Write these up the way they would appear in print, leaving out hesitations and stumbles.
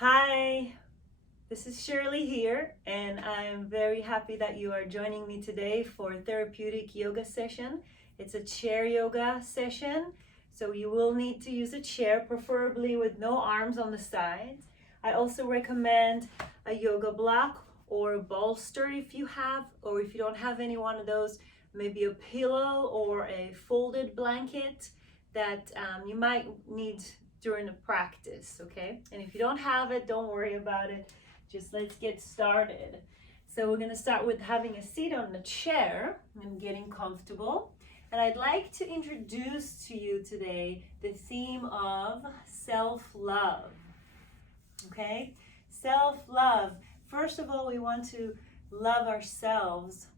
Hi, this is Shirley here, and I'm very happy that you are joining me today for Therapeutic yoga session. It's a chair yoga session, so you will need to use a chair, preferably with no arms on the sides. I also recommend a yoga block or a bolster if you have, or if you don't have any one of those, maybe a pillow or a folded blanket that you might need during the practice, okay? And if you don't have it, don't worry about it. Just let's get started. So we're gonna start with having a seat on the chair and getting comfortable. And I'd like to introduce to you today the theme of self-love, okay? Self-love. First of all, we want to love ourselves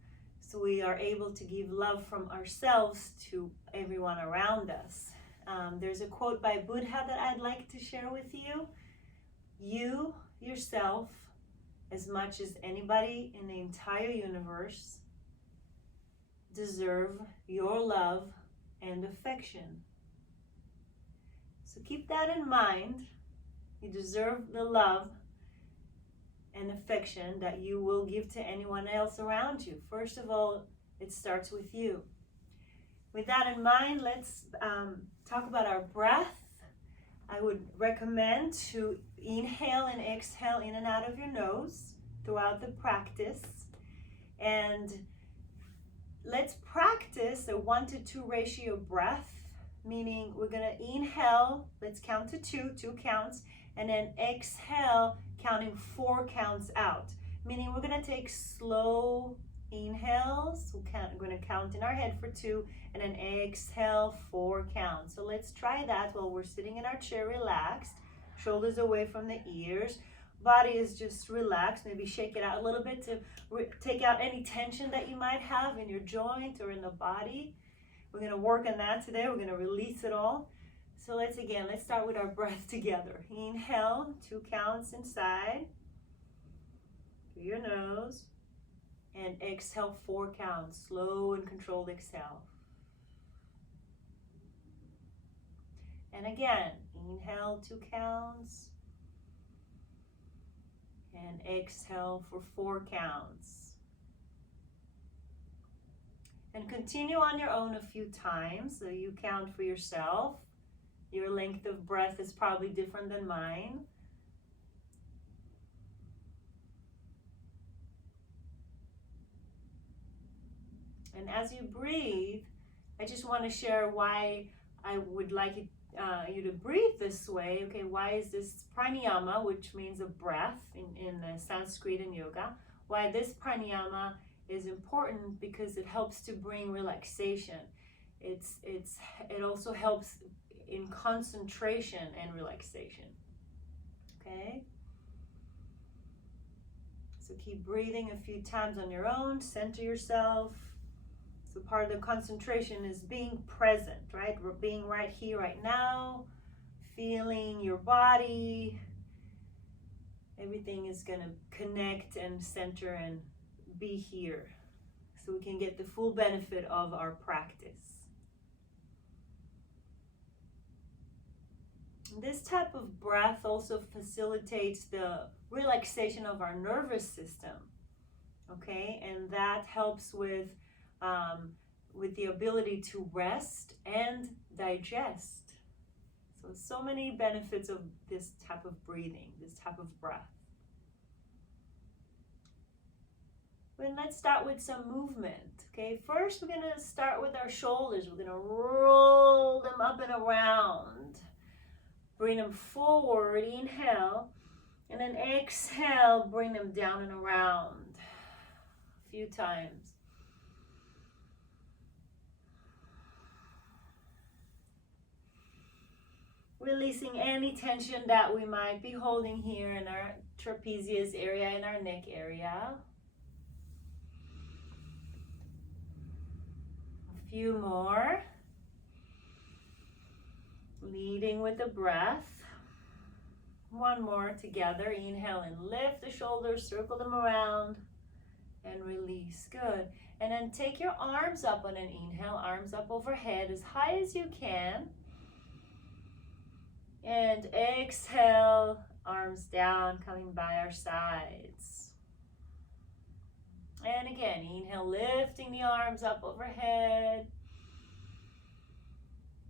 so we are able to give love from ourselves to everyone around us. There's a quote by Buddha that I'd like to share with you. You, yourself, as much as anybody in the entire universe, deserve your love and affection. So keep that in mind. You deserve the love and affection that you will give to anyone else around you. First of all, it starts with you. With that in mind, let's talk about our breath. I would recommend to inhale and exhale in and out of your nose throughout the practice. And let's practice a 1-to-2 ratio breath, meaning we're gonna inhale, let's count to two counts, and then exhale, counting 4 counts out. Meaning we're gonna take slow inhales, we're going to count in our head for 2, and then exhale 4 counts. So let's try that while we're sitting in our chair relaxed, shoulders away from the ears, body is just relaxed. Maybe shake it out a little bit to take out any tension that you might have in your joint or in the body. We're going to work on that today. We're going to release it all. So let's start with our breath together. Inhale, 2 counts inside through your nose. And exhale 4 counts, slow and controlled exhale. And again, inhale 2 counts and exhale for 4 counts. And continue on your own a few times, so you count for yourself. Your length of breath is probably different than mine. And as you breathe, I just want to share why I would like you to breathe this way. Okay, why is this pranayama, which means a breath in Sanskrit and yoga, why this pranayama is important? Because it helps to bring relaxation. It also helps in concentration and relaxation. Okay? So keep breathing a few times on your own, center yourself. So part of the concentration is being present, right? We're being right here, right now, feeling your body. Everything is going to connect and center and be here so we can get the full benefit of our practice. This type of breath also facilitates the relaxation of our nervous system, okay? And that helps with the ability to rest and digest. So many benefits of this type of breathing, this type of breath. Well, let's start with some movement. Okay, first we're going to start with our shoulders. We're going to roll them up and around. Bring them forward, inhale, and then exhale, bring them down and around a few times. Releasing any tension that we might be holding here in our trapezius area, in our neck area. A few more. Leading with the breath. One more together. Inhale and lift the shoulders, circle them around, and release. Good. And then take your arms up on an inhale, arms up overhead as high as you can. And exhale, arms down, coming by our sides. And again, inhale, lifting the arms up overhead.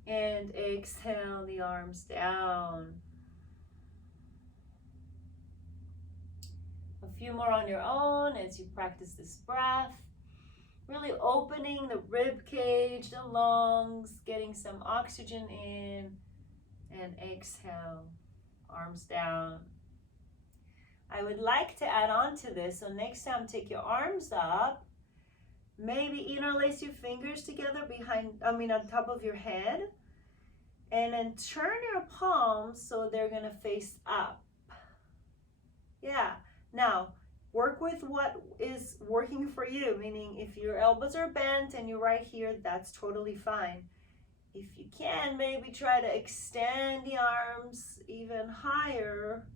And exhale, the arms down. A few more on your own as you practice this breath. Really opening the rib cage, the lungs, getting some oxygen in. And exhale, arms down. I would like to add on to this. So next time, take your arms up. Maybe interlace your fingers together on top of your head. And then turn your palms so they're going to face up. Yeah. Now, work with what is working for you, meaning if your elbows are bent and you're right here, that's totally fine. If you can, maybe try to extend the arms even higher,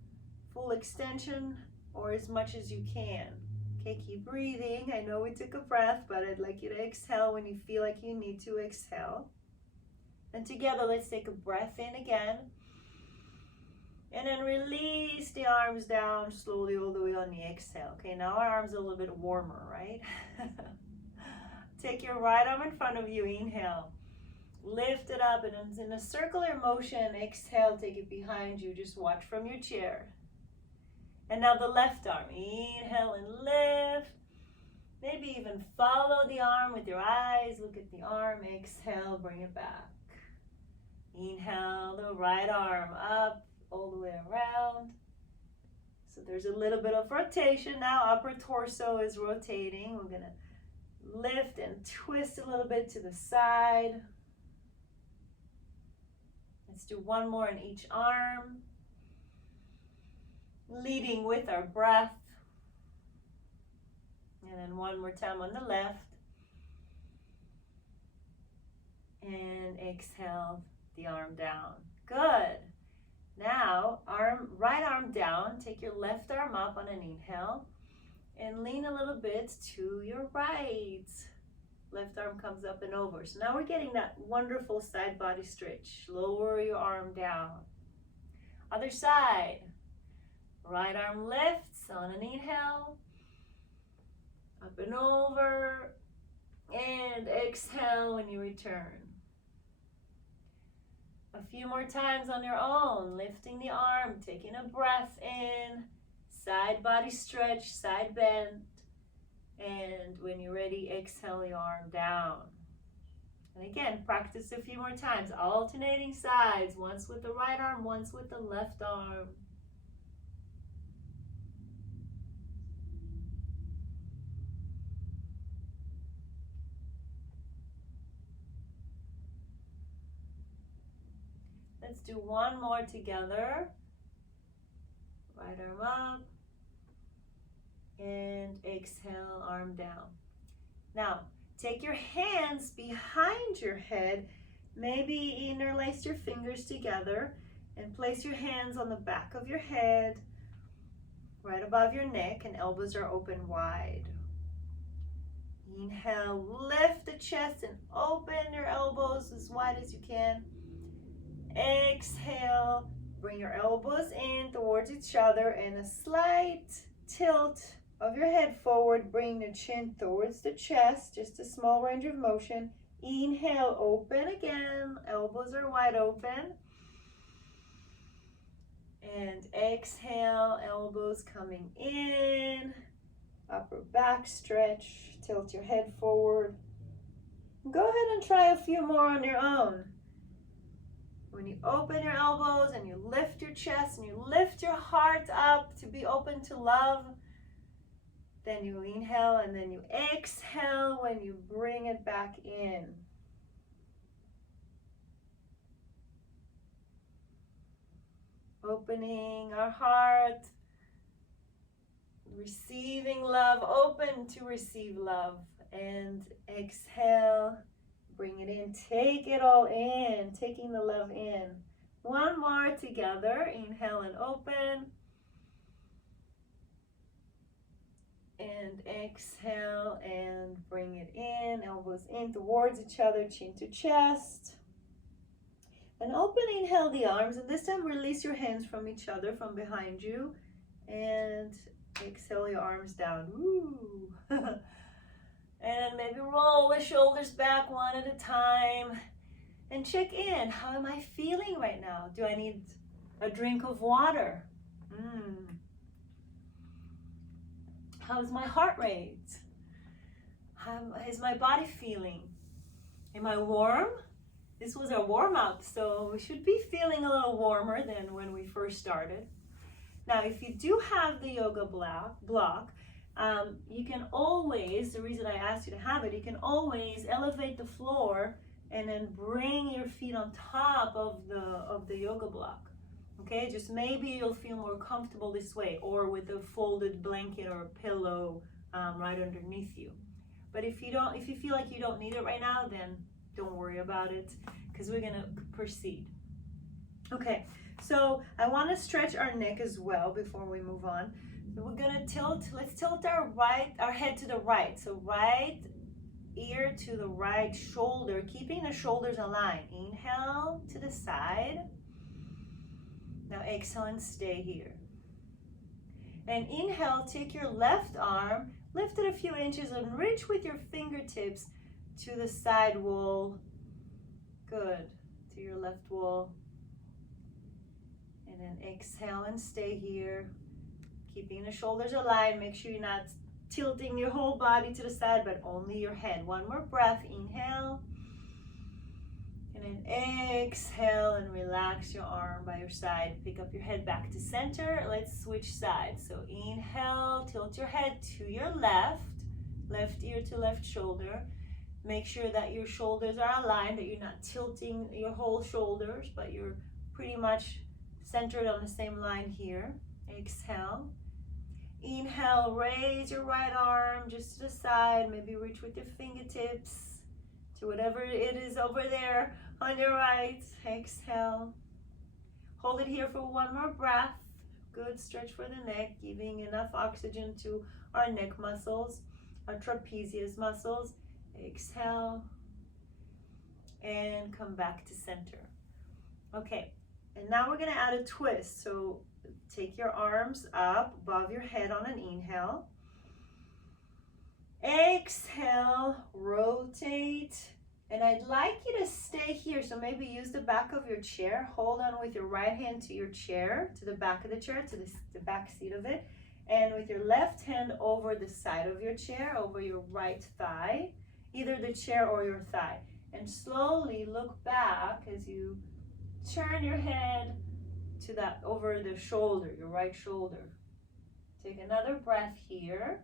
full extension, or as much as you can. Okay, keep breathing. I know we took a breath, but I'd like you to exhale when you feel like you need to exhale. And together, let's take a breath in again. And then release the arms down slowly all the way on the exhale. Okay, now our arms are a little bit warmer, right? Take your right arm in front of you, inhale. Lift it up, and it's in a circular motion. Exhale, take it behind you. Just watch from your chair. And now the left arm. Inhale and lift. Maybe even follow the arm with your eyes. Look at the arm. Exhale, bring it back. Inhale, the right arm up all the way around. So there's a little bit of rotation now. Upper torso is rotating. We're going to lift and twist a little bit to the side. Let's do one more in each arm. Leading with our breath. And then one more time on the left. And exhale, the arm down. Good. Now, right arm down. Take your left arm up on an inhale. And lean a little bit to your right. Left arm comes up and over. So now we're getting that wonderful side body stretch. Lower your arm down. Other side. Right arm lifts on an inhale. Up and over. And exhale when you return. A few more times on your own. Lifting the arm. Taking a breath in. Side body stretch. Side bend. And when you're ready, exhale your arm down. And again, practice a few more times. Alternating sides. Once with the right arm. Once with the left arm. Let's do one more together. Right arm up. And exhale, arm down. Now, take your hands behind your head. Maybe interlace your fingers together and place your hands on the back of your head, right above your neck, and elbows are open wide. Inhale, lift the chest and open your elbows as wide as you can. Exhale, bring your elbows in towards each other and a slight tilt of your head forward. Bring the chin towards the chest, just a small range of motion. Inhale, open again, elbows are wide open. And exhale, elbows coming in, upper back stretch, tilt your head forward. Go ahead and try a few more on your own. When you open your elbows and you lift your chest and you lift your heart up to be open to love, then you inhale and then you exhale when you bring it back in. Opening our heart, receiving love, open to receive love, and exhale, bring it in, take it all in, taking the love in. One more together, inhale and open, and exhale and bring it in, elbows in towards each other, chin to chest. And open, inhale the arms, and this time release your hands from each other, from behind you, and exhale your arms down. Woo. And maybe roll the shoulders back one at a time, and check in. How am I feeling right now? Do I need a drink of water? How's my heart rate? How is my body feeling? Am I warm? This was a warm-up, so we should be feeling a little warmer than when we first started. Now, if you do have the yoga block, you can always, the reason I asked you to have it, you can always elevate the floor and then bring your feet on top of the yoga block. Okay, just maybe you'll feel more comfortable this way, or with a folded blanket or a pillow right underneath you. But if you feel like you don't need it right now, then don't worry about it, because we're gonna proceed. Okay, so I want to stretch our neck as well before we move on. So we're gonna let's tilt our head to the right. So right ear to the right shoulder, keeping the shoulders aligned. Inhale to the side. Now exhale and stay here. And inhale, take your left arm, lift it a few inches and reach with your fingertips to the side wall. Good. To your left wall. And then exhale and stay here. Keeping the shoulders aligned. Make sure you're not tilting your whole body to the side, but only your head. One more breath. Inhale. And then exhale and relax your arm by your side. Pick up your head back to center. Let's switch sides. So inhale, tilt your head to your left ear to left shoulder. Make sure that your shoulders are aligned, that you're not tilting your whole shoulders, but you're pretty much centered on the same line here. Exhale. Inhale, raise your right arm just to the side. Maybe reach with your fingertips to whatever it is over there on your right. Exhale. Hold it here for one more breath. Good stretch for the neck, giving enough oxygen to our neck muscles, our trapezius muscles. Exhale. And come back to center. Okay, and now we're going to add a twist. So take your arms up above your head on an inhale. Exhale, rotate. And I'd like you to stay here. So maybe use the back of your chair. Hold on with your right hand to your chair, to the back of the chair, to the back seat of it. And with your left hand over the side of your chair, over your right thigh, either the chair or your thigh. And slowly look back as you turn your head to that over the shoulder, your right shoulder. Take another breath here.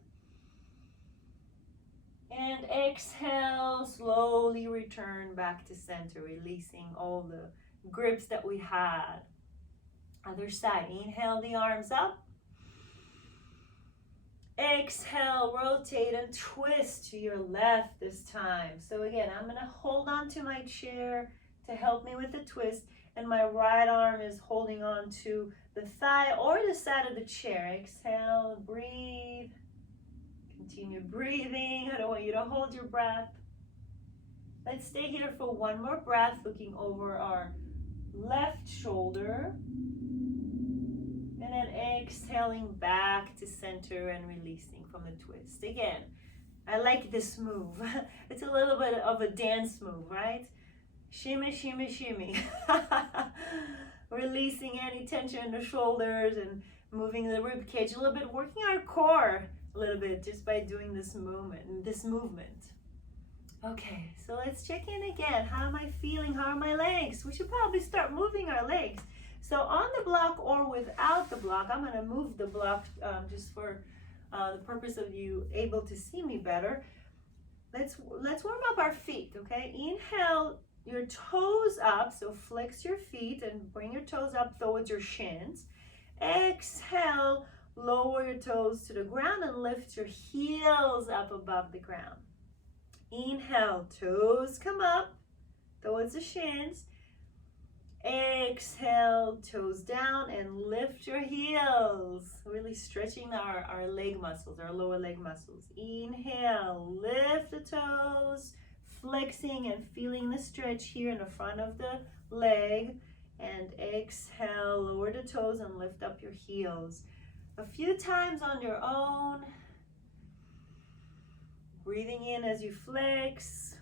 And exhale, slowly return back to center, releasing all the grips that we had. Other side, inhale the arms up. Exhale, rotate and twist to your left this time. So again, I'm gonna hold on to my chair to help me with the twist, and my right arm is holding on to the thigh or the side of the chair. Exhale, breathe. Continue breathing. I don't want you to hold your breath. Let's stay here for one more breath, looking over our left shoulder. And then exhaling back to center and releasing from the twist. Again, I like this move. It's a little bit of a dance move, right? Shimmy, shimmy, shimmy. Releasing any tension in the shoulders and moving the rib cage a little bit, working our core a little bit just by doing this movement. Okay, so let's check in again. How am I feeling? How are my legs? We should probably start moving our legs. So on the block or without the block, I'm going to move the block just for the purpose of you able to see me better. Let's warm up our feet, okay? Inhale your toes up, so flex your feet and bring your toes up towards your shins. Exhale, lower your toes to the ground and lift your heels up above the ground. Inhale, toes come up towards the shins. Exhale, toes down and lift your heels. Really stretching our leg muscles, our lower leg muscles. Inhale, lift the toes, flexing and feeling the stretch here in the front of the leg. And exhale, lower the toes and lift up your heels. A few times on your own. Breathing in as you flex.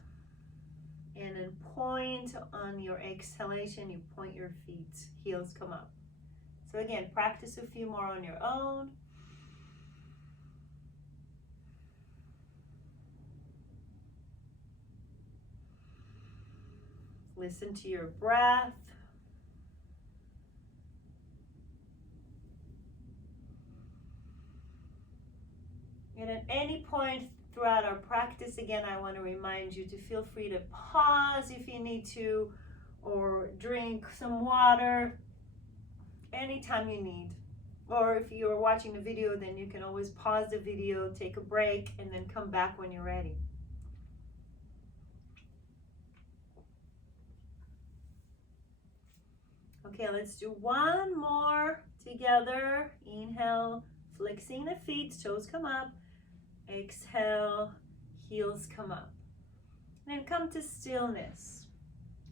And then point on your exhalation, you point your feet, heels come up. So again, practice a few more on your own. Listen to your breath. And at any point throughout our practice, again, I want to remind you to feel free to pause if you need to, or drink some water anytime you need. Or if you're watching the video, then you can always pause the video, take a break, and then come back when you're ready. Okay, let's do one more together. Inhale, flexing the feet, toes come up. Exhale, heels come up. And then come to stillness.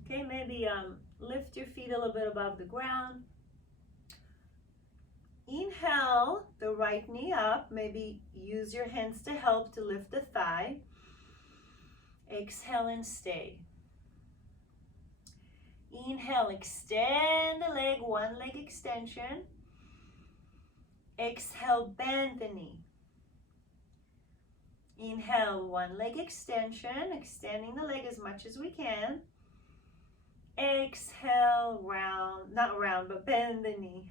Okay, maybe lift your feet a little bit above the ground. Inhale, the right knee up. Maybe use your hands to help to lift the thigh. Exhale and stay. Inhale, extend the leg, one leg extension. Exhale, bend the knee. Inhale, one leg extension, extending the leg as much as we can. Exhale, round, not round, but bend the knee.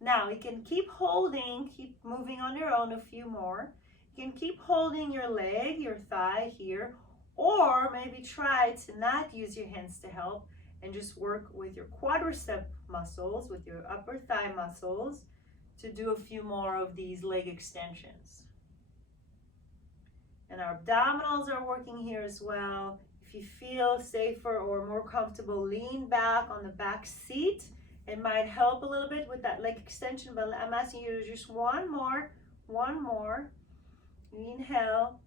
Now you can keep holding, keep moving on your own a few more. You can keep holding your leg, your thigh here, or maybe try to not use your hands to help and just work with your quadricep muscles, with your upper thigh muscles, to do a few more of these leg extensions. And our abdominals are working here as well. If you feel safer or more comfortable, lean back on the back seat. It might help a little bit with that leg extension, but I'm asking you to just one more. Inhale,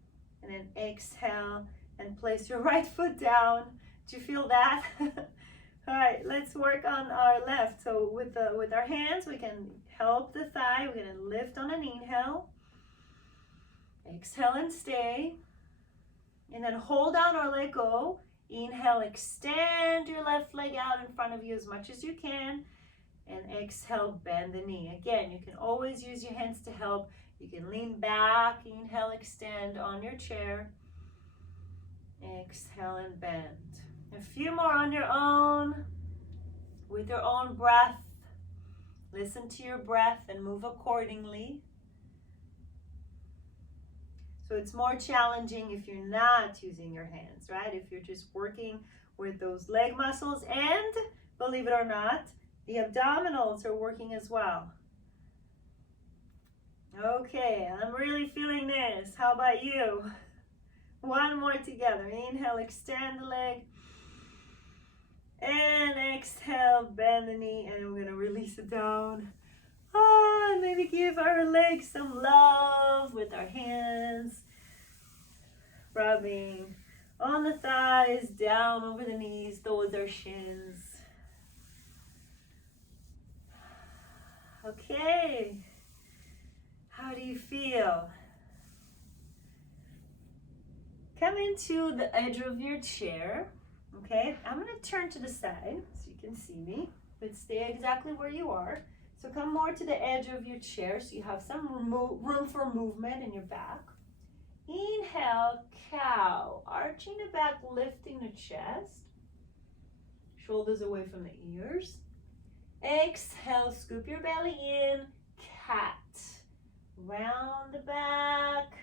and then exhale, and place your right foot down. Do you feel that? All right, let's work on our left. So with our hands, we can help the thigh. We're gonna lift on an inhale. Exhale and stay. And then hold down or let go. Inhale, extend your left leg out in front of you as much as you can. And exhale, bend the knee. Again, you can always use your hands to help. You can lean back, inhale, extend on your chair. Exhale and bend. A few more on your own, with your own breath. Listen to your breath and move accordingly. So it's more challenging if you're not using your hands, right? If you're just working with those leg muscles, and believe it or not, the abdominals are working as well. Okay, I'm really feeling this. How about you? One more together. Inhale, extend the leg. And exhale, bend the knee, and we're gonna release it down. And maybe give our legs some love with our hands. Rubbing on the thighs, down over the knees, towards our shins. Okay. How do you feel? Come into the edge of your chair. Okay, I'm going to turn to the side so you can see me, but stay exactly where you are. So come more to the edge of your chair so you have some room for movement in your back. Inhale, cow, arching the back, lifting the chest. Shoulders away from the ears. Exhale, scoop your belly in, cat. Round the back,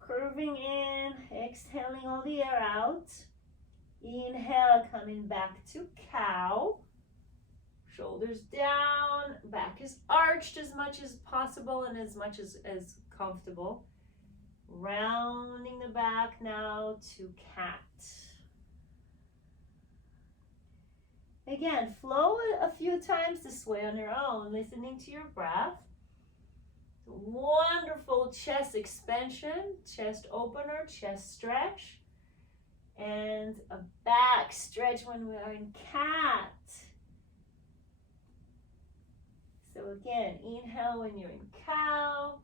curving in, exhaling all the air out. Inhale, coming back to cow. Shoulders down, back is arched as much as possible and as much as comfortable. Rounding the back now to cat. Again, flow a few times this way on your own, listening to your breath. Wonderful chest expansion, chest opener, chest stretch. And a back stretch when we are in cat. So again, inhale when you're in cow.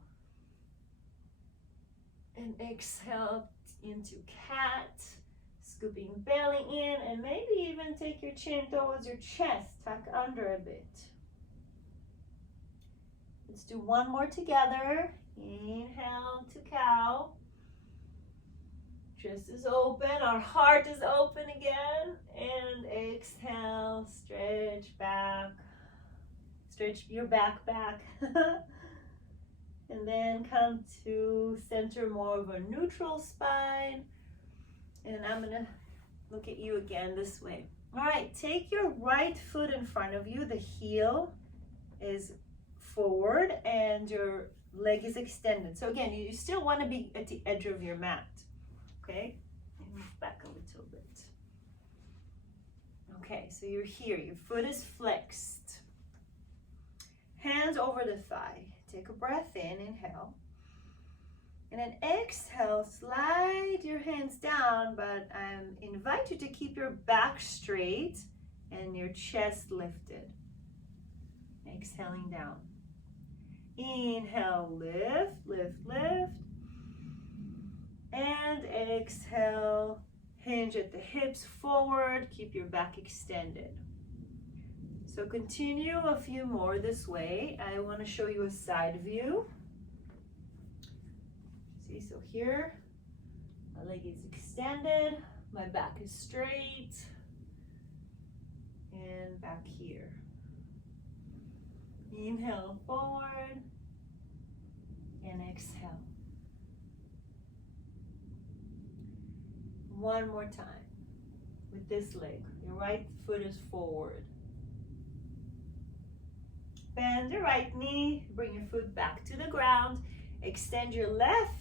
And exhale into cat. Scooping belly in, and maybe even take your chin towards your chest. Tuck under a bit. Let's do one more together. Inhale to cow. Chest is open, our heart is open again. And exhale, stretch back. Stretch your back. And then come to center, more of a neutral spine. And I'm gonna look at you again this way. All right, take your right foot in front of you. The heel is forward and your leg is extended. So again, you still want to be at the edge of your mat. Okay, and move back a little bit. Okay, so you're here. Your foot is flexed. Hands over the thigh. Take a breath in, inhale. And then exhale, slide your hands down, but I invite you to keep your back straight and your chest lifted. Exhaling down. Inhale, lift, lift, lift. And exhale, hinge at the hips forward, keep your back extended. So continue a few more this way. I want to show you a side view. See, so here, my leg is extended, my back is straight, and back here. Inhale forward, and exhale. One more time with this leg. Your right foot is forward. Bend your right knee, bring your foot back to the ground, extend your left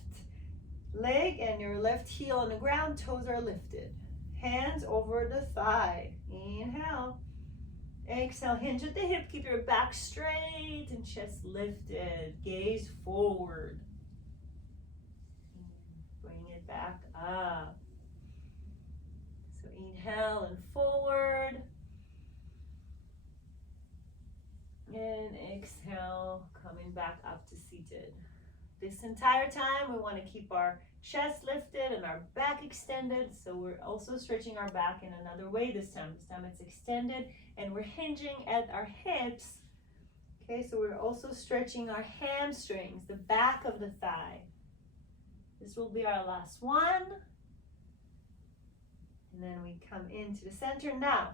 leg and your left heel on the ground, toes are lifted. Hands over the thigh. Inhale. Exhale, hinge at the hip, keep your back straight and chest lifted. Gaze forward. Bring it back up. So inhale and forward. And exhale, coming back up to seated. This entire time, we want to keep our chest lifted and our back extended. So we're also stretching our back in another way this time. This time it's extended and we're hinging at our hips. Okay, so we're also stretching our hamstrings, the back of the thigh. This will be our last one. And then we come into the center. Now,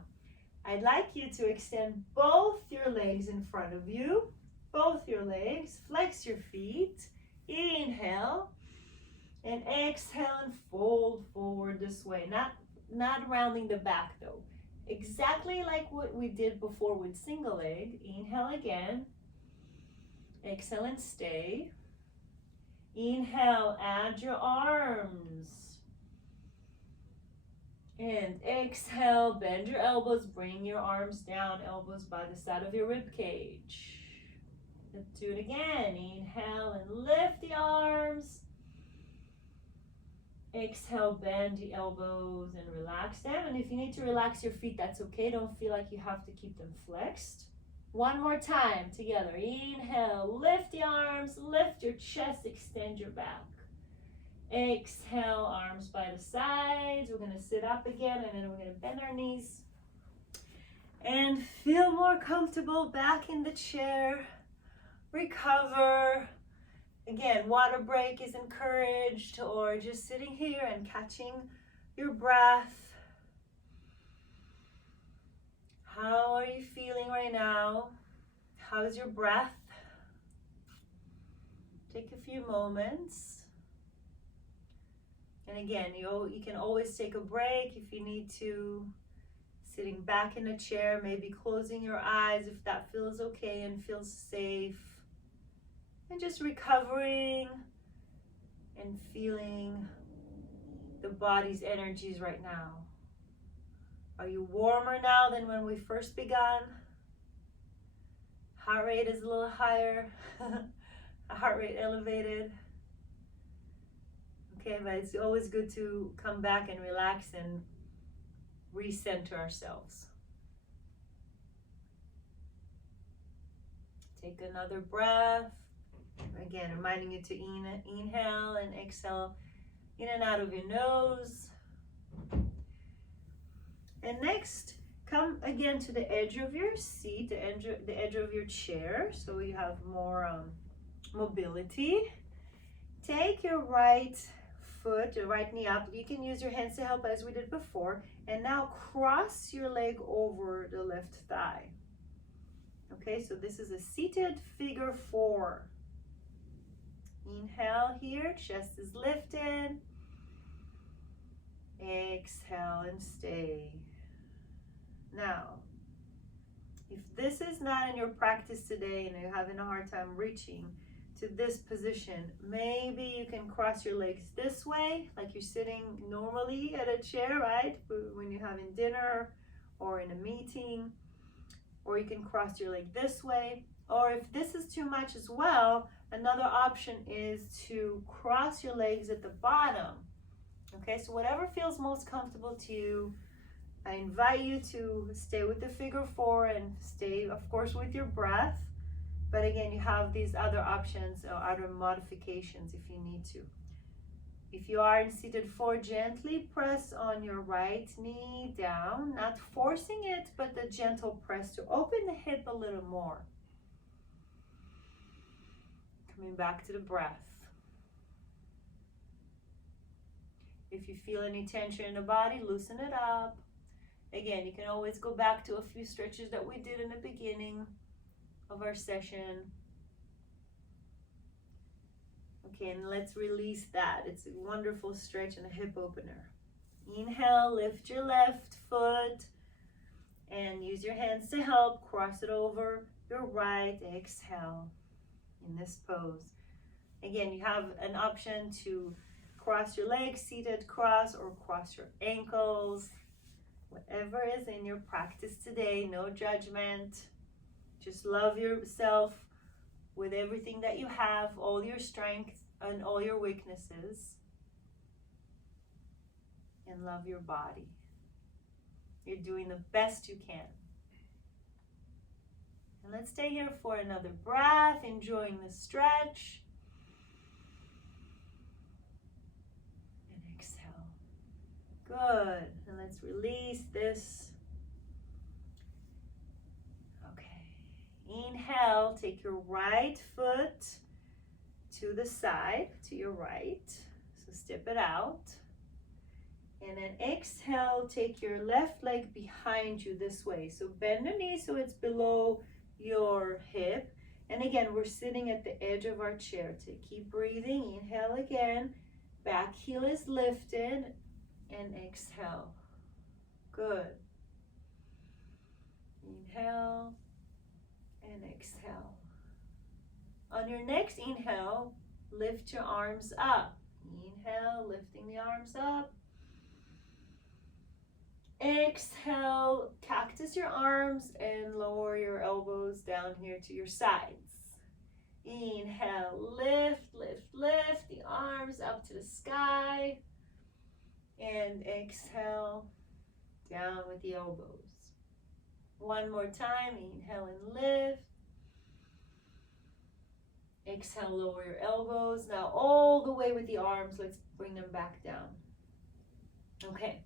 I'd like you to extend both your legs in front of you. Both your legs. Flex your feet. Inhale. And exhale and fold forward this way. Not rounding the back though. Exactly like what we did before with single leg. Inhale again. Exhale and stay. Inhale, add your arms. And exhale, bend your elbows, bring your arms down, elbows by the side of your rib cage. Let's do it again. Inhale and lift the arms. Exhale, bend the elbows and relax them. And if you need to relax your feet, that's okay. Don't feel like you have to keep them flexed. One more time together. Inhale, lift the arms, lift your chest, extend your back. Exhale, arms by the sides. We're going to sit up again and then we're going to bend our knees. And feel more comfortable back in the chair. Recover. Again, water break is encouraged, or just sitting here and catching your breath. How are you feeling right now? How is your breath? Take a few moments. And again, you can always take a break if you need to. Sitting back in a chair, maybe closing your eyes if that feels okay and feels safe. And just recovering and feeling the body's energies right now. Are you warmer now than when we first began? Heart rate is a little higher. Heart rate elevated. Okay, but it's always good to come back and relax and recenter ourselves. Take another breath. Again, reminding you to inhale and exhale in and out of your nose. And next, come again to the edge of your seat, the edge of your chair, so you have more mobility. Take your right foot, your right knee up. You can use your hands to help as we did before. And now cross your leg over the left thigh. Okay, so this is a seated figure 4. Inhale here, chest is lifted. Exhale and stay. Now, if this is not in your practice today and you're having a hard time reaching to this position, maybe you can cross your legs this way, like you're sitting normally at a chair, right? When you're having dinner or in a meeting, or you can cross your leg this way. Or if this is too much as well, another option is to cross your legs at the bottom. Okay, so whatever feels most comfortable to you. I invite you to stay with the figure 4 and stay, of course, with your breath. But again, you have these other options or other modifications if you need to. If you are in seated 4, gently press on your right knee down, not forcing it, but a gentle press to open the hip a little more. Coming back to the breath. If you feel any tension in the body, loosen it up. Again, you can always go back to a few stretches that we did in the beginning of our session. Okay, and let's release that. It's a wonderful stretch and a hip opener. Inhale, lift your left foot and use your hands to help. Cross it over your right. Exhale in this pose. Again, you have an option to cross your legs, seated cross, or cross your ankles. Whatever is in your practice today, no judgment. Just love yourself with everything that you have, all your strengths and all your weaknesses. And love your body. You're doing the best you can. And let's stay here for another breath, enjoying the stretch. Good. And let's release this. Okay. Inhale, take your right foot to the side, to your right. So step it out. And then exhale, take your left leg behind you this way. So bend the knee so it's below your hip. And again, we're sitting at the edge of our chair. To keep breathing. Inhale again. Back heel is lifted. And exhale. Good. Inhale and exhale. On your next inhale, lift your arms up. Inhale, lifting the arms up. Exhale, cactus your arms and lower your elbows down here to your sides. Inhale, lift, lift, lift the arms up to the sky. And exhale, down with the elbows. One more time, inhale and lift. Exhale, lower your elbows. Now all the way with the arms, let's bring them back down. Okay,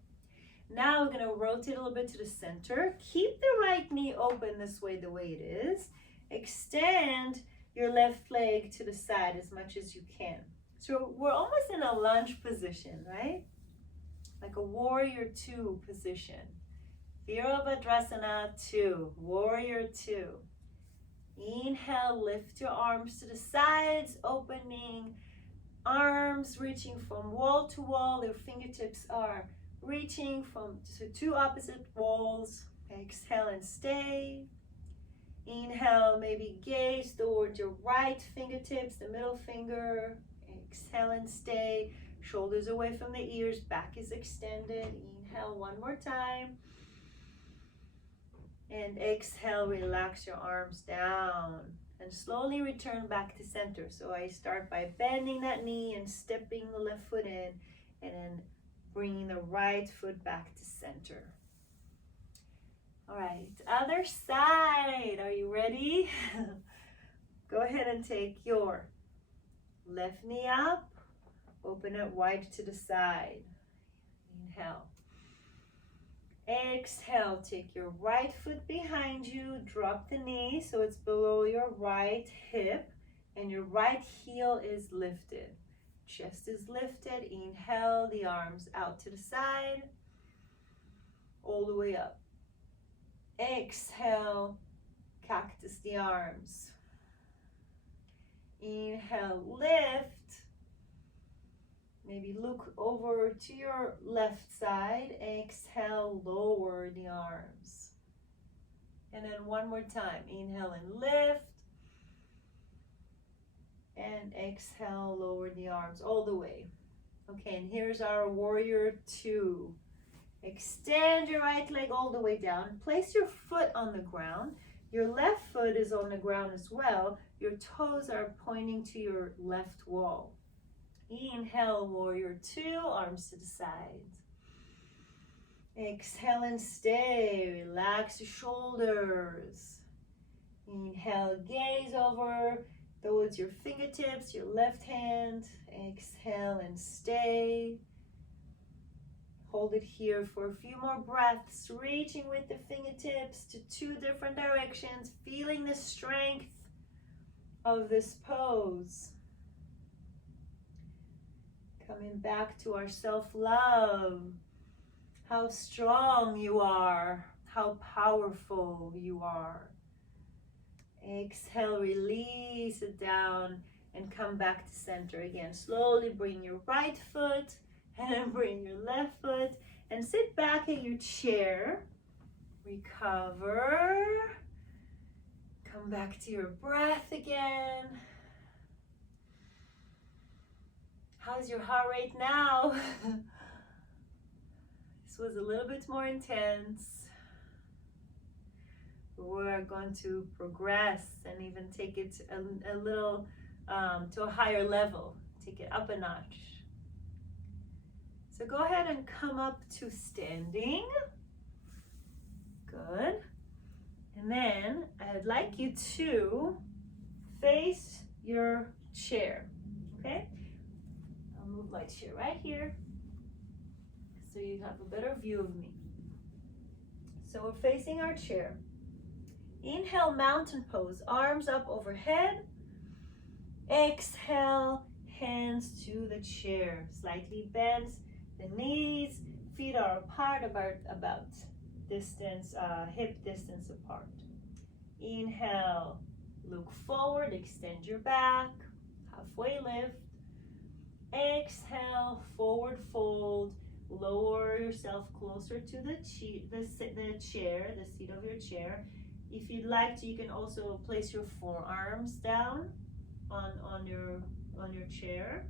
now we're gonna rotate a little bit to the center. Keep the right knee open this way, the way it is. Extend your left leg to the side as much as you can. So we're almost in a lunge position, right? Like a warrior 2 position. Virabhadrasana 2, warrior 2. Inhale, lift your arms to the sides, opening arms, reaching from wall to wall. Your fingertips are reaching from to 2 opposite walls. Exhale and stay. Inhale, maybe gaze towards your right fingertips, the middle finger. Exhale and stay. Shoulders away from the ears, back is extended. Inhale one more time. And exhale, relax your arms down and then slowly return back to center. So I start by bending that knee and stepping the left foot in, and then bringing the right foot back to center. All right, other side. Are you ready? Go ahead and take your left knee up, open it wide to the side. Inhale. Exhale, take your right foot behind you, drop the knee so it's below your right hip, and your right heel is lifted. Chest is lifted. Inhale, the arms out to the side, all the way up. Exhale, cactus the arms. Inhale, lift. Maybe look over to your left side. Exhale, lower the arms. And then one more time. Inhale and lift. And exhale, lower the arms all the way. Okay, and here's our warrior two. Extend your right leg all the way down. Place your foot on the ground. Your left foot is on the ground as well. Your toes are pointing to your left wall. Inhale, warrior two, arms to the sides. Exhale and stay. Relax the shoulders. Inhale, gaze over towards your fingertips, your left hand. Exhale and stay. Hold it here for a few more breaths, reaching with the fingertips to two different directions, feeling the strength of this pose. Coming back to our self-love, how strong you are, how powerful you are. Exhale, release it down and come back to center again. Slowly bring your right foot and then bring your left foot and sit back in your chair. Recover. Come back to your breath again. How's your heart rate now? This was a little bit more intense. We're going to progress and even take it a little to a higher level. Take it up a notch. So go ahead and come up to standing. Good. And then I'd like you to face your chair. Okay? I'll move my chair right here so you have a better view of me. So we're facing our chair. Inhale, mountain pose, arms up overhead. Exhale, hands to the chair, slightly bent. The knees, feet are apart, about distance, hip distance apart. Inhale, look forward, extend your back, halfway lift. Exhale, forward fold, lower yourself closer to the chair, the seat of your chair. If you'd like to, you can also place your forearms down on your chair.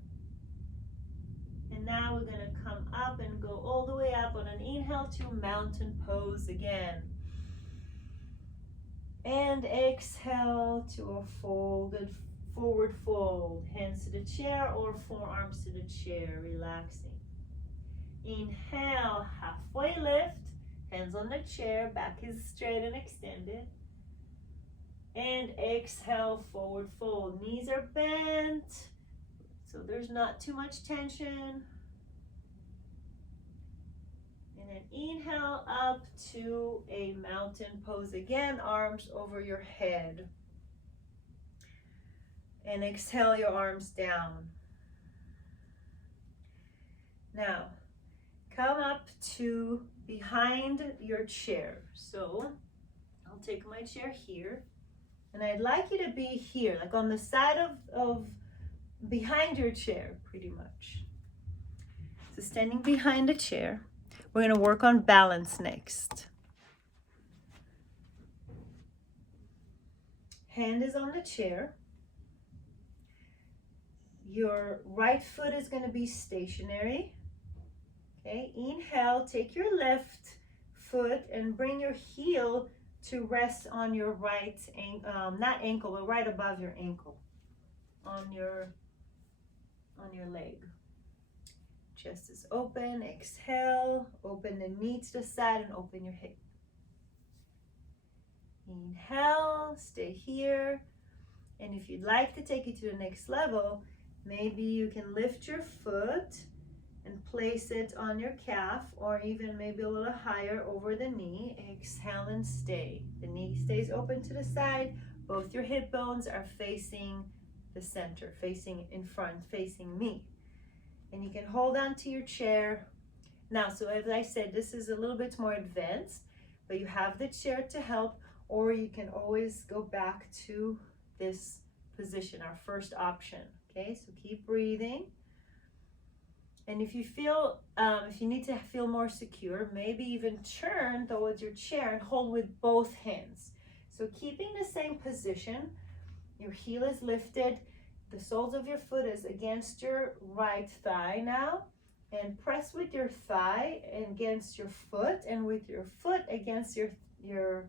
And now we're going to come up and go all the way up on an inhale to mountain pose again. And exhale to a folded forward fold. Hands to the chair or forearms to the chair, relaxing. Inhale, halfway lift. Hands on the chair, back is straight and extended. And exhale, forward fold. Knees are bent, so there's not too much tension. And then inhale up to a mountain pose again, arms over your head. And exhale your arms down. Now, come up to behind your chair. So I'll take my chair here, and I'd like you to be here, like on the side of behind your chair, pretty much. So standing behind the chair, we're going to work on balance next. Hand is on the chair. Your right foot is going to be stationary. Okay, inhale, take your left foot and bring your heel to rest on your right, not ankle, but right above your ankle, on your leg. Chest is open. Exhale, open the knee to the side and open your hip. Inhale, stay here. And if you'd like to take it to the next level, maybe you can lift your foot and place it on your calf, or even maybe a little higher over the knee. Exhale and stay. The knee stays open to the side. Both your hip bones are facing the center, facing in front, facing me. And you can hold on to your chair. Now, so as I said, this is a little bit more advanced, but you have the chair to help, or you can always go back to this position, our first option. Okay, so keep breathing. And if you feel, if you need to feel more secure, maybe even turn towards your chair and hold with both hands. So keeping the same position, your heel is lifted, the soles of your foot is against your right thigh now, and press with your thigh against your foot, and with your foot against your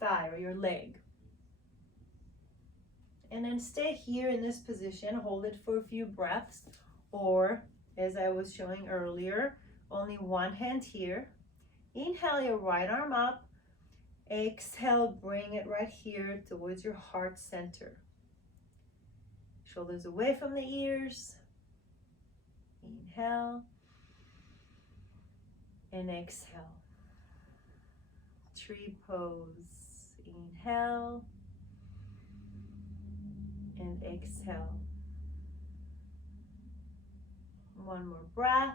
thigh or your leg. And then stay here in this position, hold it for a few breaths, or as I was showing earlier, only one hand here. Inhale your right arm up. Exhale, bring it right here towards your heart center. Shoulders away from the ears. Inhale and exhale. Tree pose. Inhale and exhale. One more breath.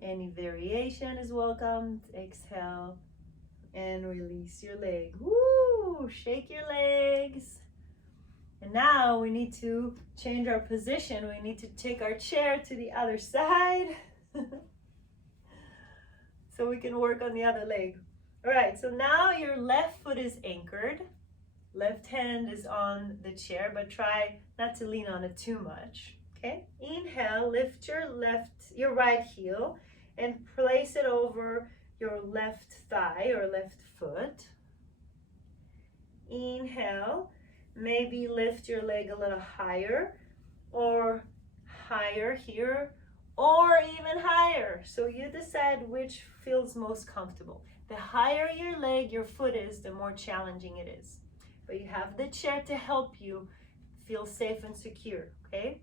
Any variation is welcomed. Exhale and release your leg. Woo! Shake your legs. And now we need to change our position. We need to take our chair to the other side so we can work on the other leg. All right, so now your left foot is anchored. Left hand is on the chair, but try not to lean on it too much. Okay, inhale, lift your right heel and place it over your left thigh or left foot. Inhale, maybe lift your leg a little higher or higher here, or even higher. So you decide which feels most comfortable. The higher your leg, your foot is, the more challenging it is. But you have the chair to help you feel safe and secure, okay?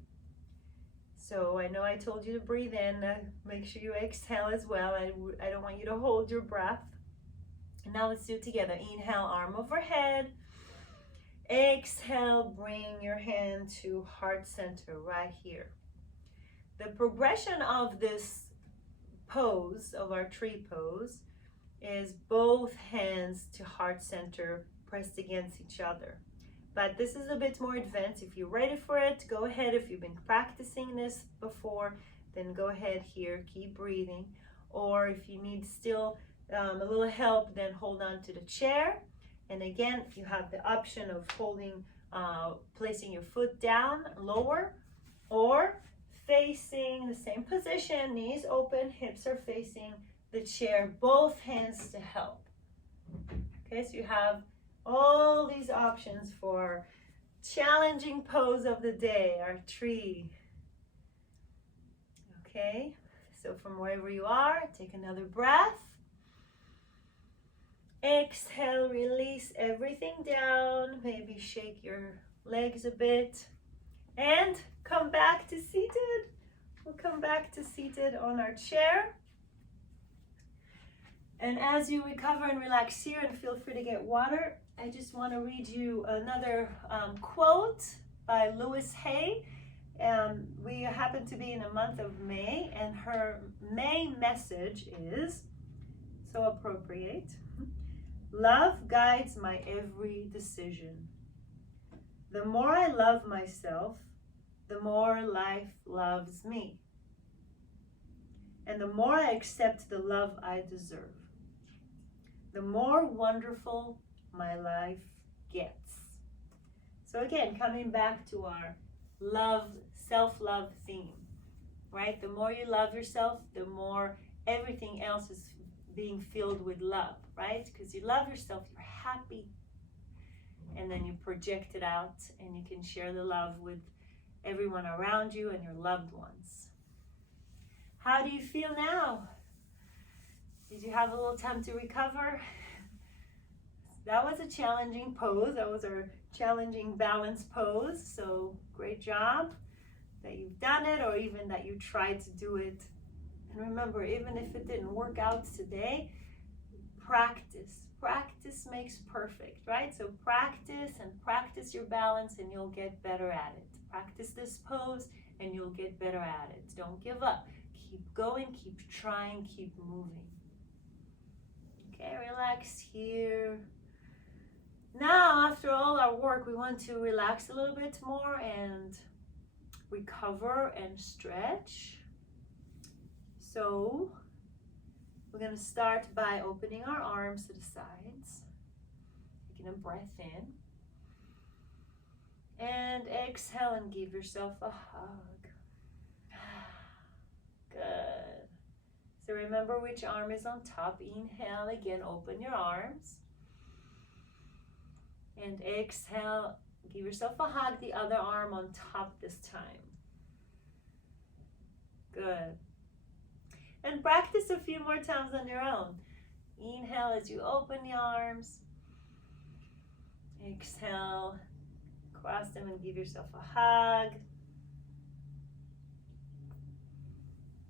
So I know I told you to breathe in, make sure you exhale as well. I don't want you to hold your breath. And now let's do it together. Inhale, arm overhead. Exhale, bring your hand to heart center right here. The progression of this pose, of our tree pose, is both hands to heart center pressed against each other. But this is a bit more advanced. If you're ready for it, go ahead. If you've been practicing this before, then go ahead here, keep breathing. Or if you need still a little help, then hold on to the chair. And again, you have the option of holding, placing your foot down lower, or facing the same position, knees open, hips are facing the chair, both hands to help. Okay, so you have all these options for challenging pose of the day, our tree. Okay, so from wherever you are, take another breath. Exhale, release everything down. Maybe shake your legs a bit. And come back to seated. We'll come back to seated on our chair. And as you recover and relax here, and feel free to get water, I just want to read you another quote by Louise Hay. We happen to be in the month of May, and her May message is so appropriate. Love guides my every decision. The more I love myself, the more life loves me. And the more I accept the love I deserve, the more wonderful my life gets. So again, coming back to our love, self-love theme, right? The more you love yourself, the more everything else being filled with love, right? Because you love yourself, you're happy, and then you project it out and you can share the love with everyone around you and your loved ones. How do you feel now? Did you have a little time to recover? That was a challenging pose. That was our challenging balance pose. So great job that you've done it, or even that you tried to do it. And remember, even if it didn't work out today, practice. Practice makes perfect, right? So practice your balance and you'll get better at it. Practice this pose and you'll get better at it. Don't give up. Keep going, keep trying, keep moving. Okay, relax here. Now, after all our work, we want to relax a little bit more and recover and stretch. So, we're going to start by opening our arms to the sides, taking a breath in, and exhale and give yourself a hug. Good. So remember which arm is on top. Inhale, again, open your arms. And exhale, give yourself a hug, the other arm on top this time. Good. And practice a few more times on your own. Inhale as you open the arms. Exhale, cross them and give yourself a hug.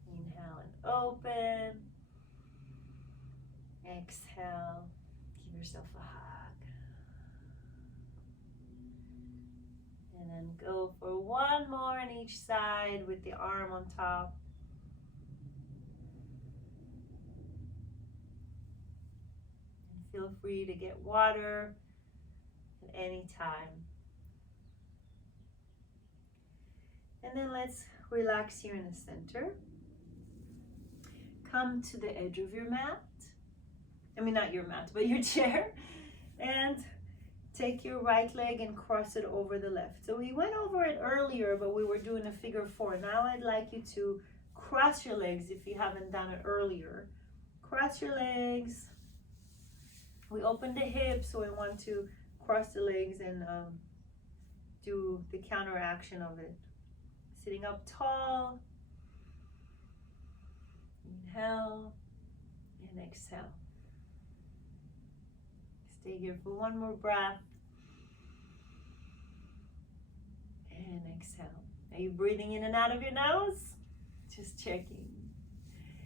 Inhale and open. Exhale, give yourself a hug. And then go for one more on each side with the arm on top. And feel free to get water at any time. And then let's relax here in the center. Come to the edge of your mat. I mean, not your mat, but your chair. And take your right leg and cross it over the left. So we went over it earlier, but we were doing a figure 4. Now I'd like you to cross your legs if you haven't done it earlier. Cross your legs. We open the hips, so we want to cross the legs and do the counter action of it. Sitting up tall. Inhale and exhale. Stay here for one more breath. And exhale. Are you breathing in and out of your nose? Just checking.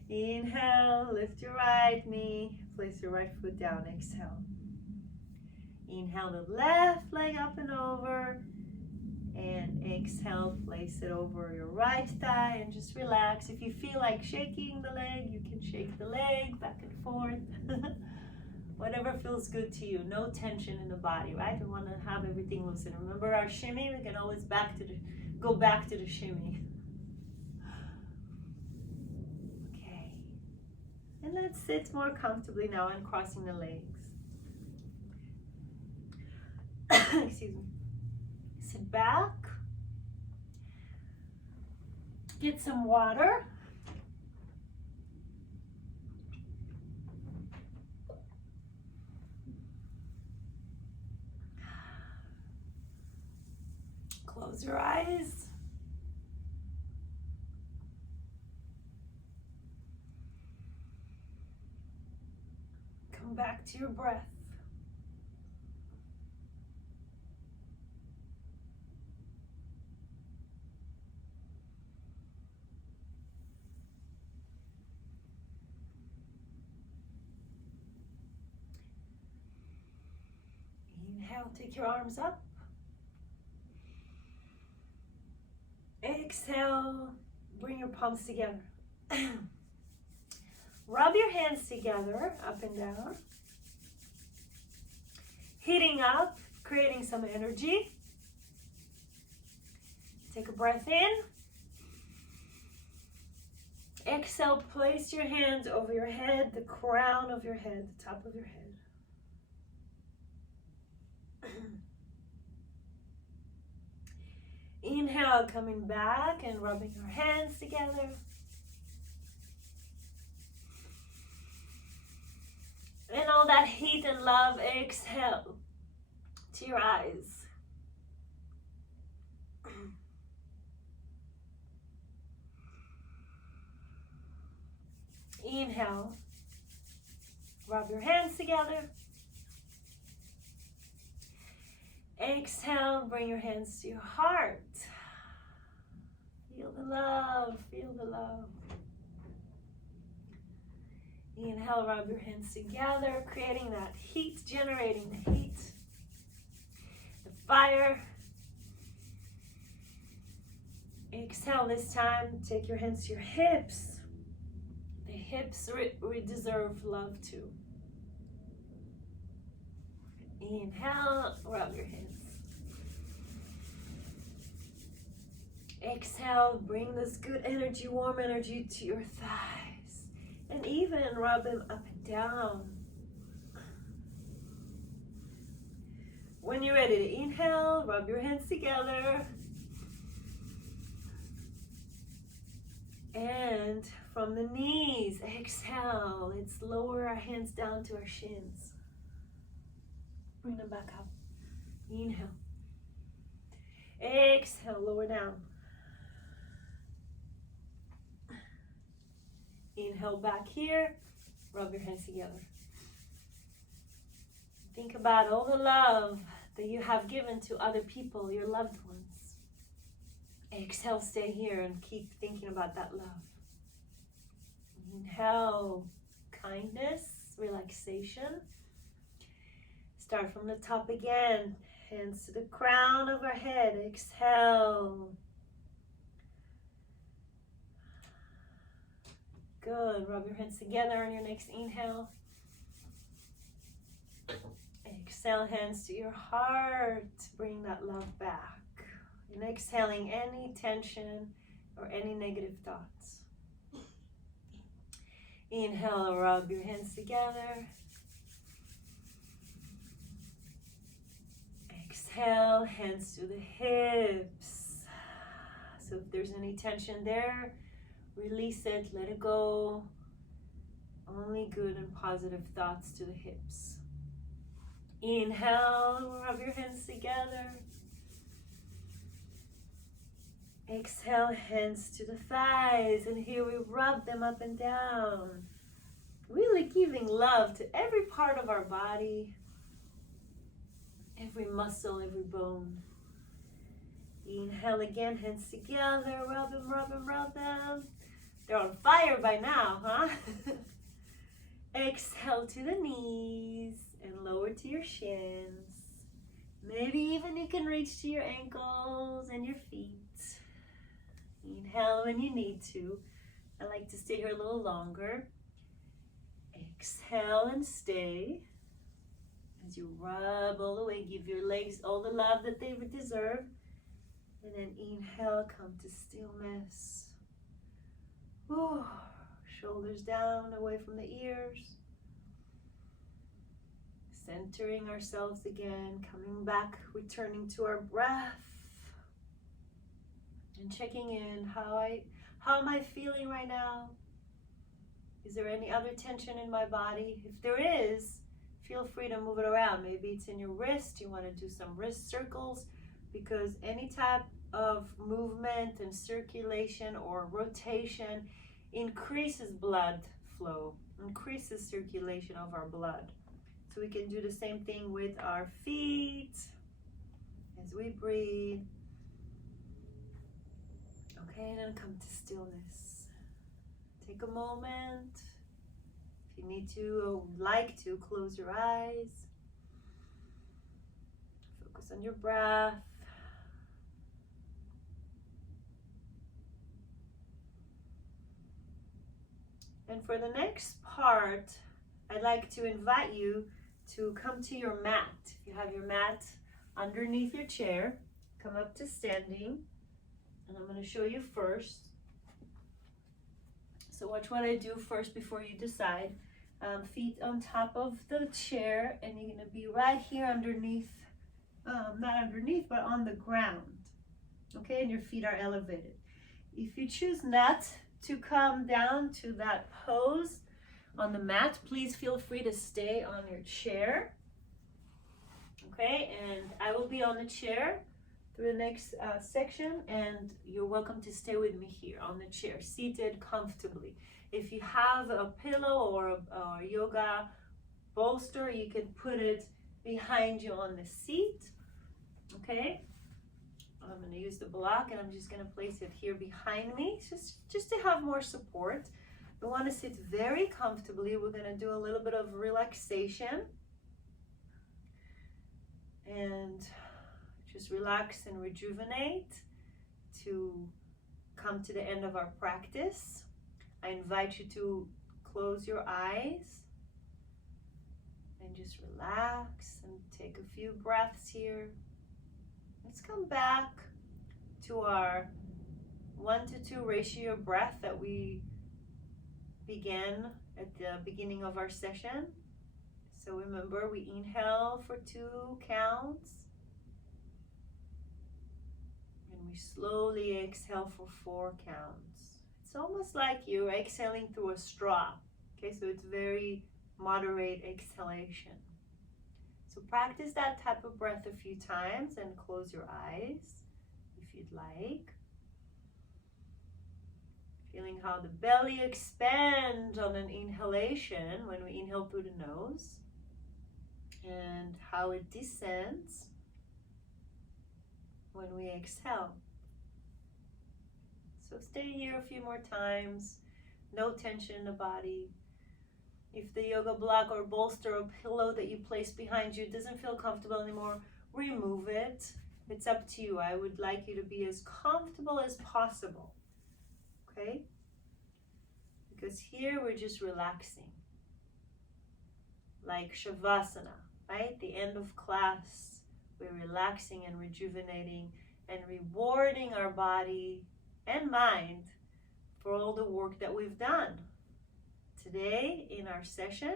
Inhale, lift your right knee. Place your right foot down. Exhale. Inhale the left leg up and over. And exhale, place it over your right thigh and just relax. If you feel like shaking the leg, you can shake the leg back and forth. Whatever feels good to you. No tension in the body, right? We want to have everything loosen. Remember our shimmy? We can always go back to the shimmy. Okay. And let's sit more comfortably now and crossing the legs. Excuse me. Sit back. Get some water. Close your eyes. Come back to your breath. Inhale, take your arms up. Exhale, bring your palms together. Rub your hands together, up and down. Heating up, creating some energy. Take a breath in. Exhale, place your hands over your head, the crown of your head, the top of your head. Inhale, coming back and rubbing your hands together. heat and love. Exhale to your eyes. Inhale. Rub your hands together. Exhale, bring your hands to your heart. Feel the love, feel the love. Inhale, rub your hands together, creating that heat, generating the heat, the fire. Exhale this time, take your hands to your hips. The hips deserve love too. Inhale, rub your hands. Exhale, bring this good energy, warm energy to your thighs. And even rub them up and down. When you're ready to inhale, rub your hands together. And from the knees, exhale. Let's lower our hands down to our shins. Bring them back up. Inhale. Exhale, lower down. Inhale back here. Rub your hands together. Think about all the love that you have given to other people, your loved ones. Exhale, stay here and keep thinking about that love. Inhale, kindness, relaxation. Start from the top again. Hands to the crown of our head. Exhale. Good. Rub your hands together on your next inhale. Exhale, hands to your heart. Bring that love back. And exhaling any tension or any negative thoughts. Inhale, rub your hands together. Exhale, hands to the hips. So if there's any tension there, release it, let it go. Only good and positive thoughts to the hips. Inhale, rub your hands together. Exhale, hands to the thighs, and here we rub them up and down. Really giving love to every part of our body, every muscle, every bone. Inhale again, hands together, rub them, rub them, rub them. They're on fire by now, huh? Exhale to the knees and lower to your shins. Maybe even you can reach to your ankles and your feet. Inhale when you need to. I like to stay here a little longer. Exhale and stay. As you rub all the way, give your legs all the love that they would deserve. And then inhale, come to stillness. Ooh, shoulders down, away from the ears. Centering ourselves again, coming back, returning to our breath. And checking in, how am I feeling right now? Is there any other tension in my body? If there is, feel free to move it around. Maybe it's in your wrist, you want to do some wrist circles, because any type of movement and circulation or rotation increases blood flow, increases circulation of our blood. So we can do the same thing with our feet as we breathe. Okay, and then come to stillness. Take a moment. If you need to or would like to, close your eyes. Focus on your breath. And for the next part, I'd like to invite you to come to your mat. If you have your mat underneath your chair, come up to standing. And I'm going to show you first. So watch what I do first before you decide. Feet on top of the chair, and you're going to be right here underneath, not underneath, but on the ground. Okay, and your feet are elevated. If you choose not to come down to that pose on the mat, please feel free to stay on your chair. Okay, and I will be on the chair through the next section, and you're welcome to stay with me here on the chair, seated comfortably. If you have a pillow or a yoga bolster, you can put it behind you on the seat. Okay, I'm going to use the block, and I'm just going to place it here behind me, just to have more support. We want to sit very comfortably. We're going to do a little bit of relaxation and just relax and rejuvenate to come to the end of our practice. I invite you to close your eyes and just relax and take a few breaths here. Let's come back to our 1-to-2 ratio breath that we began at the beginning of our session. So remember, we inhale for 2 counts, and we slowly exhale for 4 counts. It's almost like you're exhaling through a straw. Okay, so it's very moderate exhalation. So practice that type of breath a few times and close your eyes if you'd like. Feeling how the belly expands on an inhalation when we inhale through the nose, and how it descends when we exhale. So stay here a few more times, no tension in the body. If the yoga block or bolster or pillow that you place behind you doesn't feel comfortable anymore, remove it. It's up to you. I would like you to be as comfortable as possible. Okay? Because here we're just relaxing. Like Shavasana, right? The end of class, we're relaxing and rejuvenating and rewarding our body and mind for all the work that we've done today in our session,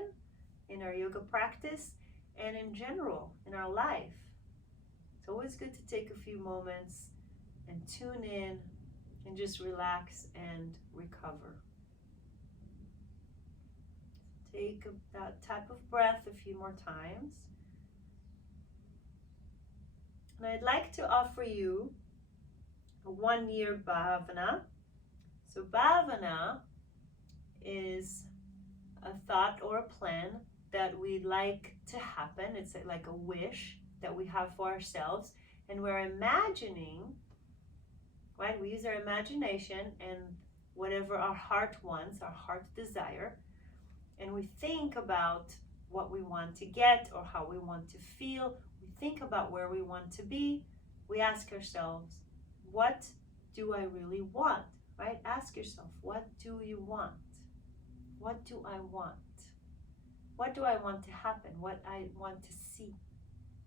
in our yoga practice, and in general in our life. It's always good to take a few moments and tune in and just relax and recover. Take that type of breath a few more times. And I'd like to offer you a 1-year bhavana. So bhavana is a thought or a plan that we'd like to happen. It's like a wish that we have for ourselves, and we're imagining, right? We use our imagination and whatever our heart wants, our heart desire, and we think about what we want to get or how we want to feel. We think about where we want to be. We ask ourselves, what do I really want? Right? Ask yourself, what do you want? What do I want? What do I want to happen? What I want to see?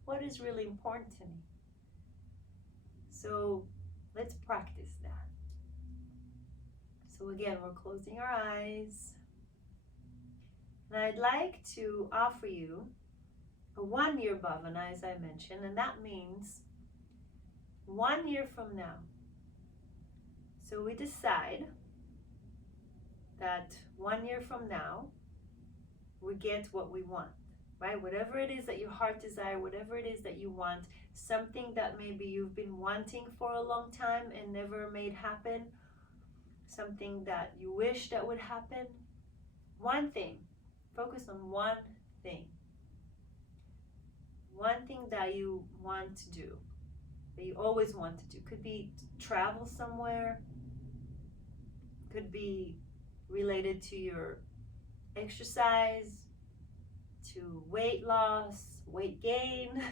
What is really important to me? So let's practice that. So again, we're closing our eyes. And I'd like to offer you a 1-year bhavana, as I mentioned, and that means 1 year from now. So we decide that 1 year from now, we get what we want, right? Whatever it is that your heart desire, whatever it is that you want, something that maybe you've been wanting for a long time and never made happen, something that you wish that would happen, one thing, focus on one thing. One thing that you want to do, that you always want to do. Could be travel somewhere, could be related to your exercise, to weight loss, weight gain,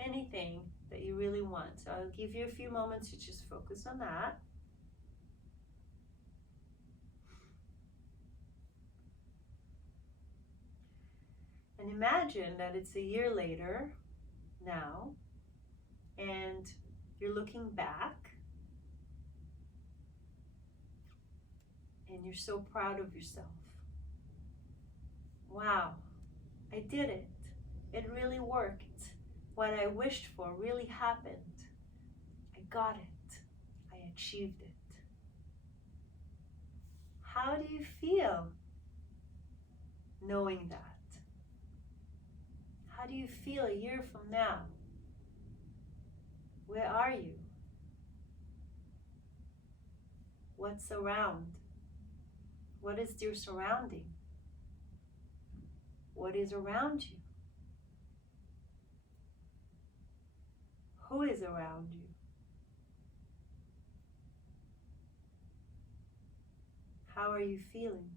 anything that you really want. So I'll give you a few moments to just focus on that. And imagine that it's a year later now, and you're looking back, and you're so proud of yourself. Wow, I did it. It really worked. What I wished for really happened. I got it. I achieved it. How do you feel? knowing that? How do you feel a year from now? Where are you? What's around? What is your surrounding? What is around you? Who is around you? How are you feeling?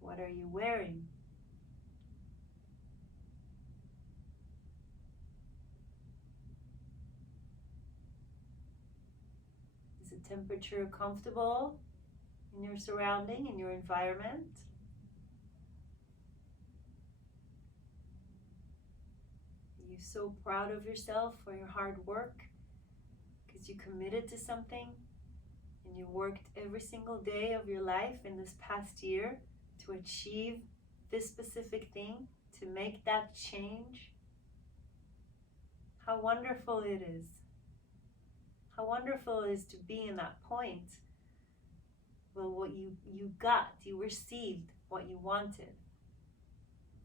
What are you wearing? Is the temperature comfortable in your surrounding, in your environment? Are you so proud of yourself for your hard work because you committed to something and you worked every single day of your life in this past year to achieve this specific thing, to make that change? How wonderful it is. How wonderful it is to be in that point. Well, what you got, you received what you wanted,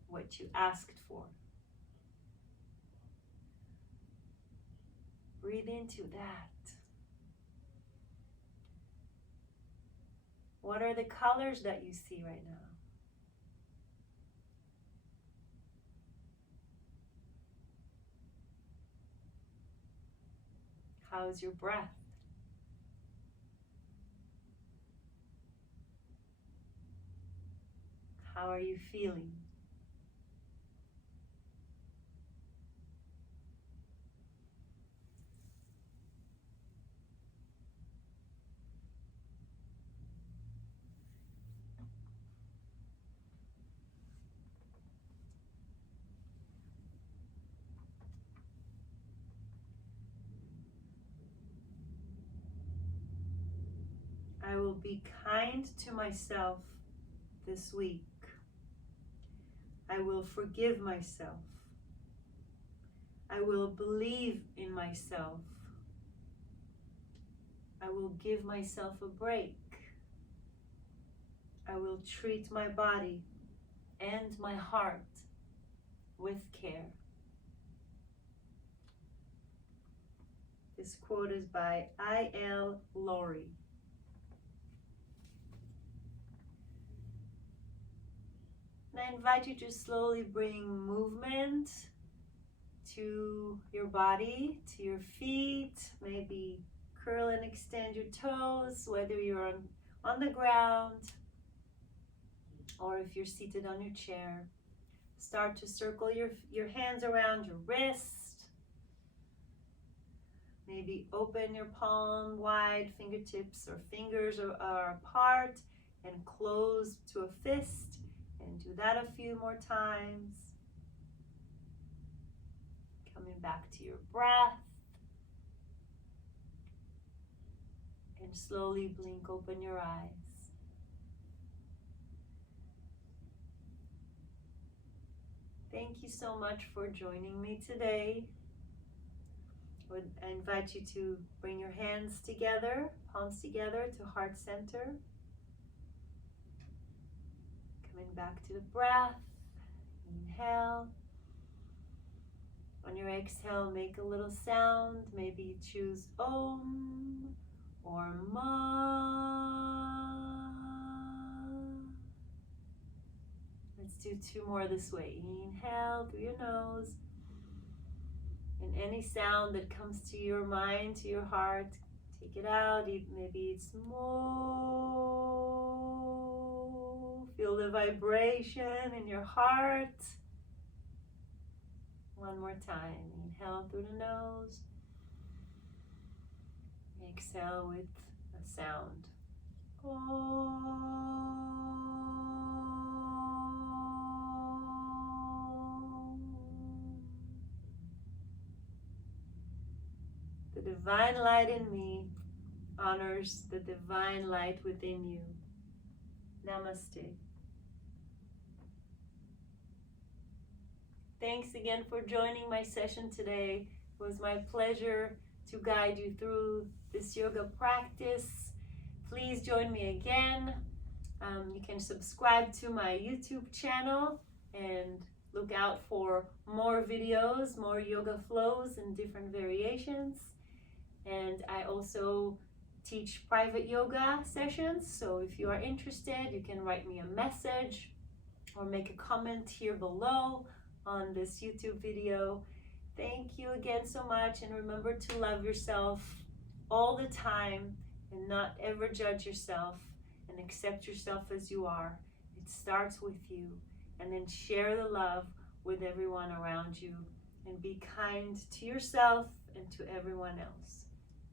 what you asked for. Breathe into that. What are the colors that you see right now? How's your breath? How are you feeling? I will be kind to myself this week. I will forgive myself. I will believe in myself. I will give myself a break. I will treat my body and my heart with care. This quote is by I.L. Laurie. And I invite you to slowly bring movement to your body, to your feet. Maybe curl and extend your toes, whether you're on the ground or if you're seated on your chair. Start to circle your hands around your wrist. Maybe open your palm wide, fingertips or fingers are apart, and close to a fist. And do that a few more times. Coming back to your breath. And slowly blink open your eyes. Thank you so much for joining me today. I invite you to bring your hands together, palms together to heart center. Coming back to the breath. Inhale. On your exhale, make a little sound. Maybe choose Om or Ma. Let's do two more this way. Inhale through your nose. And any sound that comes to your mind, to your heart, take it out. Maybe it's Mo. Feel the vibration in your heart. One more time. Inhale through the nose. Exhale with a sound. The divine light in me honors the divine light within you. Namaste. Thanks again for joining my session today. It was my pleasure to guide you through this yoga practice. Please join me again. You can subscribe to my YouTube channel and look out for more videos, more yoga flows and different variations. And I also teach private yoga sessions, so if you are interested, you can write me a message or make a comment here below on this YouTube video. Thank you again so much, and remember to love yourself all the time and not ever judge yourself, and accept yourself as you are. It starts with you, and then share the love with everyone around you, and be kind to yourself and to everyone else.